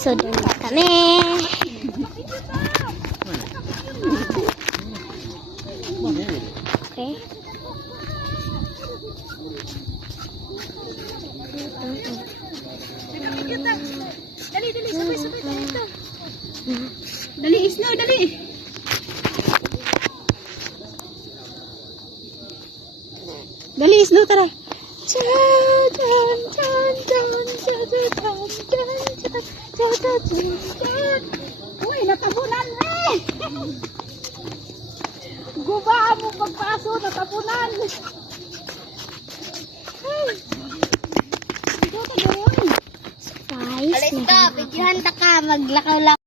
So, doon na kami. Okay. Dali, sabay, dito. Dali, Snow, dali. Dali, Snow, tara. Uy, natabunan eh. Guba mo pagpaso, natabunan. Guys, Alis ka, bigyan ka, maglakaw-lakaw.